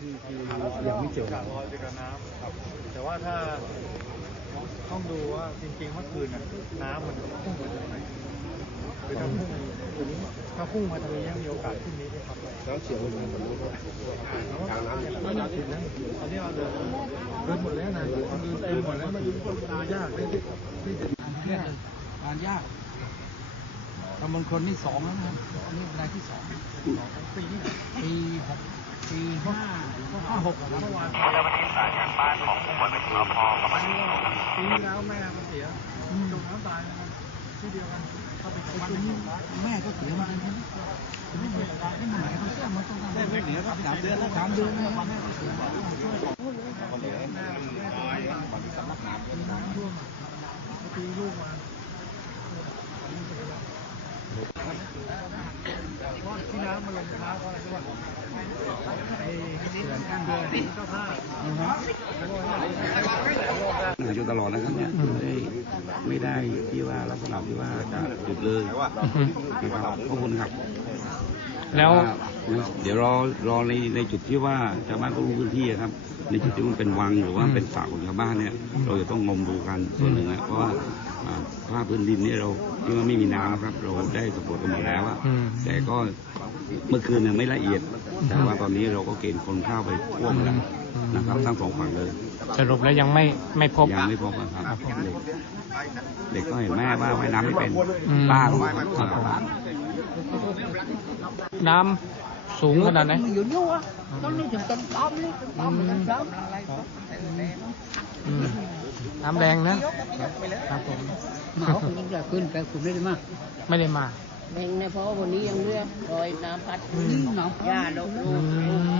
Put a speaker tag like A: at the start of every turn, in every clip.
A: ที่ที่ยังไม่เจอ
B: จากรอยจากน้ำครับ แต่ว่าถ้าต้องดูว่าจริงๆเมื่อคืนน่ะน้ำมันพุ่งมาจากไหนคือถ้าพุ่งถ้าพุ่งมาทางนี้ยังมีโอกาสขึ้นนี้ได้ครับ
A: แล้วเฉียวลงมาผมรู้ว่าทางน้ำ
B: ไม่น่าถึงนะตอนนี้เราเดินเดินหมดแล้วนะเดินเต็มหมดแล้วมันยากเลยที่ที่จะ
C: เนี่ยงานยากกำมลคนนี่สองแล้วนะครับนี่รายที่สอง
B: ปี
C: ปีหกปีห้า ล้ว
B: เมื่อวาน
D: เจ้าหน้าที่สายงานบ้านของผู้ป่วยเป็นสพประมาณนี้ครับ
B: ปีที่แล้วแม่มันเสียจมน้ำตายที่เดียวกันเขาไปกับ
C: ไอ้
B: บ้าน
C: ตัวนี้แม่ก็ เขื่อนเขื่
B: อนเจ้าท่า
E: หาอยู่ตลอดนะครับเนี่ยไม่ ได้ไม่ได้ที่ว่าลักษณะที่ว่าจะหยุดเลยนะครับขอบคุณครับ
F: แล้ว
E: เดี๋ยวรอรอในในจุดที่ว่าชาวบ้านเขารู้พื้นที่อะครับ ในจุดที่มันเป็นวังหรือว่าเป็นสระของชาวบ้านเนี่ย เราจะต้องงมดูกันส่วนหนึ่งนะเพราะว่าอ่าภาพพื้นดินเนี่ยเราที่ว่าไม่มีน้ำนะครับ เราได้สำรวจกันหมดแล้วอะ
F: อืม
E: แต่ก็เมื่อคืนเนี่ยไม่ละเอียด แต่ว่าตอนนี้เราก็เกณฑ์คนเข้าไปท่วมแล้วนะครับทั้งสองฝั่งเลย
F: สรุปแล้วยังไม่ไม่พบ
E: ยังไม่พบนะครับ
F: ครับผม
E: เด็กเด็กก็เห็นแม่ว่าว่ายน้ำไม่เป็น
F: อืม
E: ป้าก็บอก
F: ครับผมน้ำสูงขนาดไหน
C: อยู่นู่นอะตอนนี้ถึงต้นต้อมนี่ต้นต้อมต้อม
F: อืมน้ำแรงนะครับผม
C: หนาวคนนี้จะขึ้นไปคุณไม่ได้มา
F: ไม่ได้มา
G: แม่งในเพราะวันนี้ยังเลือกรอยน้ำพัด
C: นี่หนาว
G: หญ้าลง
F: อืม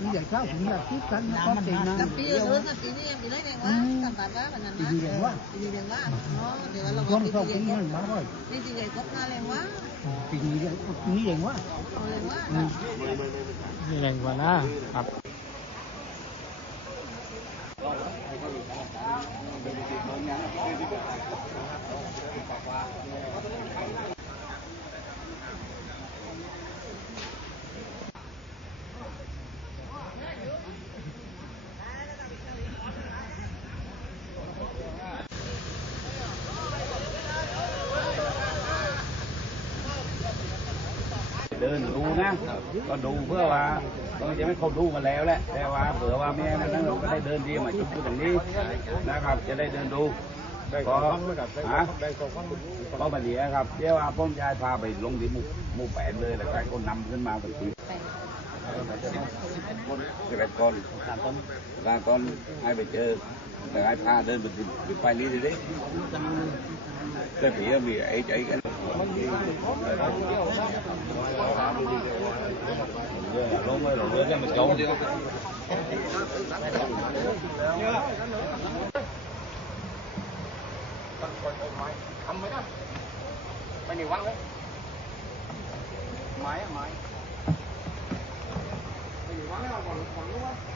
C: นี่ใหญ่เข้าถึงแบบที่กันนะก็ตีนะ
G: ปีเออกับปีนี้ยังปีได้ยังว่าตัดตัดว่าแบบนั้นนะปีแดงว่าปีเดียวว่าเนาะเดี๋ยวเรา
C: คน
G: ปี
C: เข้า
G: เดี
C: ถึ
G: ยว
C: งมันมาบ่อย
G: นี่ปีเดียวก็มาแรงว่า
C: ปีนี้นี่เองว่า
G: แรงว่า
F: แรงกว่านะครับ
E: ดินดูนะ ก็ดูเพื่อว่าเราจะไม่เขาดูมาแล้วแหละแต่ว่าเผื่อว่าแม่นั้นเราก็ได้เดินดีมาจุดตรงนี้นะครับ จะได้เดินดูก็ฮะก็มาเดียครับเดี๋ยวว่าพ่อชายพาไปลงที่มู่หมู่แปดเลยแล้วก็นำขึ้นมาเป็นทีสิบเอ็ดคนการต้นการต้นให้ไปเจอแต่ให้พาเดินไปไปนี้ดิแต่ผีมีไอ้ไอ้กัน Mày nhiều quá đấy Mày. À mày
F: Mày
E: nhiều quá đấy còn còn đúng không?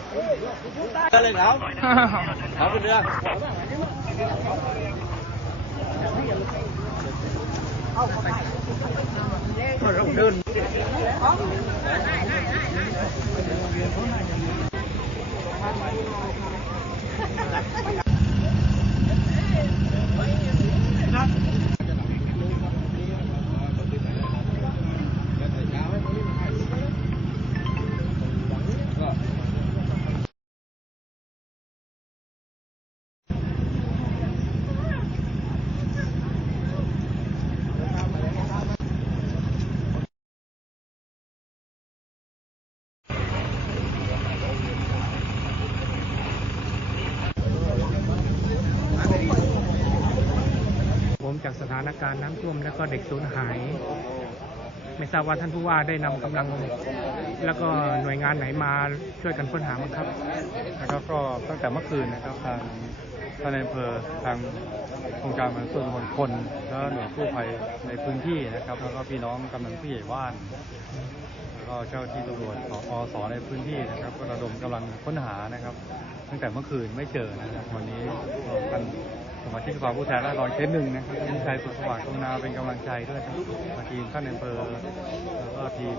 E: lên không? Không được đưa. Mà rộng đơn.
F: มจากสถานการณ์น้ำท่วมและก็เด็กสูญหาย ไม่ทราบว่าท่านผู้ว่าได้นำกำลัง แล้วก็หน่วยงานไหนมาช่วยกันค้นหาบ้างครับ
B: นะครับก็ตั้งแต่เมื่อคืนนะครับทาง ท่านในอำเภอทางองค์การบริหารส่วนตำบลคน แล้วหน่วยกู้ภัยในพื้นที่นะครับ แล้วก็พี่น้องกำนันผู้ใหญ่บ้าน แล้วก็เจ้าที่ตำรวจของอสในพื้นที่นะครับ ก็ระดมกำลังค้นหานะครับ ตั้งแต่เมื่อคืนไม่เจอนะครับ วันนี้ท่านสมาชิกสภาผู้แทนราษฎรเขตหนึ่งนะครับท่านชัยสุขสวัสดิ์กรุณาเป็นกำลังใจด้วยครับทีมท่านในอำเภอแล้วก็ทีม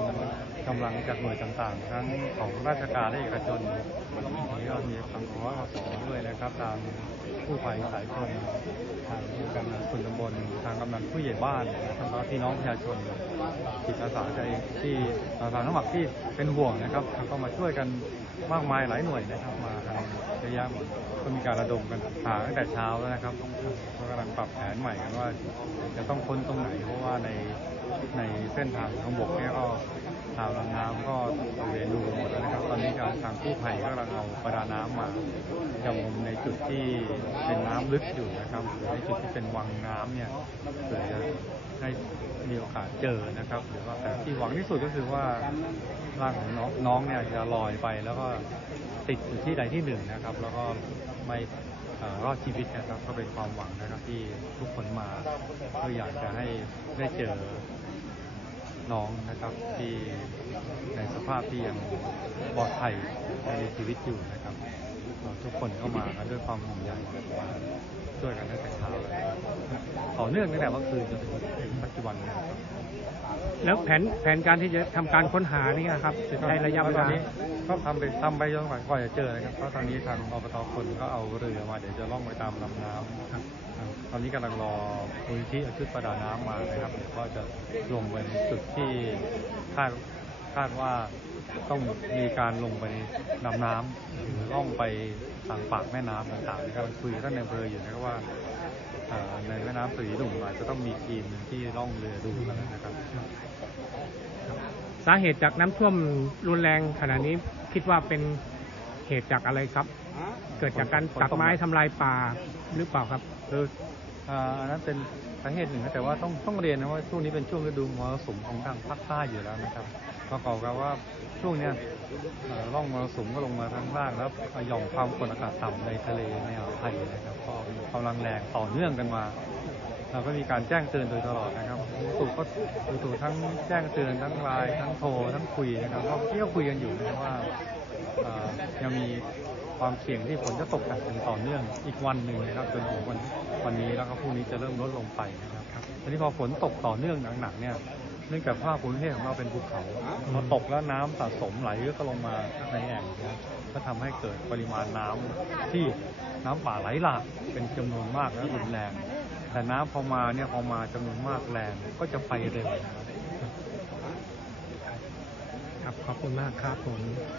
B: กำลังจากหน่วยต่างๆ ทั้งของราชการและเอกชนนี่ก็มีทางของอสด้วยนะครับทาง ผู้ภัยสายชนทางกำนันส่วนตำบลทางกำนันผู้ใหญ่บ้านแล้วก็พี่น้องประชาชนจิตอาสาใจเองที่อาสาสมัครที่เป็นห่วงนะครับก็มาช่วยกันมากมายหลายหน่วยนะครับมากันเยอะยะหมก็มีการระดมกันหาตั้งแต่เช้าแล้วนะครับก็กำลังปรับแผนใหม่กันว่า จะต้องค้นตรงไหนเพราะว่าในในเส้นทางทางบกเนี่ยก็ทางลำน้ำก็ตระเวนดูหมดแล้วนะครับ ตอนนี้ทางทางกู้ภัยก็กำลังเอาประดาน้ำมายังในจุดที่เป็นน้ำลึกอยู่นะครับหรือในจุดที่เป็นวังน้ำเนี่ยเผื่อจะให้มีโอกาสเจอนะครับ หรือว่าแต่ที่หวังที่สุดก็คือว่าร่างของน้องน้องเนี่ยจะลอยไปแล้วก็ติดอยู่ที่ใดที่หนึ่งนะครับ แล้วก็ไม่รอดชีวิตนะครับก็เป็นความหวังนะครับที่ทุกคนมาเพื่ออยากจะให้ได้เจอน้องนะครับที่ในสภาพที่ยังปลอดภัยยังมีชีวิตอยู่นะครับ ทุกคนเข้ามากันด้วยความห่วงใยมาช่วยกันตั้งแต่เช้าเลยต่อเนื่องตั้งแต่เมื่อคืนจนถึงปัจจุบันนะครับ
F: แล้วแผนแผนการที่จะทำการค้นหานี่ครับจะใช้ระยะเว
B: ตอ
F: ลา
B: นนี้ก็ทำไปทำไปจนกว่ากว่าจะเจอนะครับเพราะตอนนี้ทางอบตคนก็เอาเรือมาเดี๋ยวจะล่องไปตามลำน้ำครับตอนนี้กำลังรอมูลนิธิเอาชุดประดาน้ำมานะครับเดี๋ยวก็จะลงไปในจุดที่คาด คาดว่าต้องมีการลงไปดำน้ำหรือล่องไปทางปากแม่น้ำต่างๆนี่กำลังคุยกับท่านในอำเภออยู่นะครับว่าเอ่อในแม่น้ำสีดุ่มอาจจะต้องมีทีมหนึ่งที่ล่องเรือดูกันนะครับ
F: สาเหตุจากน้ำท่วมรุนแรงขณะนี้คิดว่าเป็นเหตุจากอะไรครับ เกิดจากการตัดไม้ทำลายป่าหรือเปล่าครับ
B: คือ อันนั้นเป็นสาเหตุหนึ่งนะแต่ว่าต้องต้องเรียนนะว่าช่วงนี้เป็นช่วงฤดูมรสุมของทางภาคใต้อยู่แล้วนะครับประกอบกับว่าช่วงเนี้ล่อร่องมรสุมก็ลงมาทางล่างแล้วหย่อมความกดอากาศต่ำในทะเลในอ่าวไทยนะครับก็มีกำลังแรงต่อเนื่องกันมาเราก็มีการแจ้งเตือนโดยตลอดนะครับอุตุก็อุตุทั้งแจ้งเตือนทั้งไลน์ทั้งโทรทั้งคุยนะครับก็ที่ก็คุยกันอยู่นะว่ายังมี ความเสี่ยงที่ฝนจะตกหนักอย่างต่อเนื่องอีกวันหนึ่งนะครับจนถึงวันวันนี้แล้วก็พรุ่งนี้จะเริ่มลดลงไปนะครับทีนี้พอฝนตกต่อเนื่องหนักๆเนี่ยเนื่องจากภาคภูมิประเทศของเราเป็นภูเขาพอตกแล้วน้ำสะสมไหลก็ลงมาในแอ่งนะก็ทำให้เกิดปริมาณน้ำที่น้ำป่าไหลหลากเป็นจำนวนมากและรุนแรง แต่น้ำพอมาเนี่ยพอมาจำนวนมากแรงก็จะไปเร็ว
F: ครับขอบคุณมากครับผม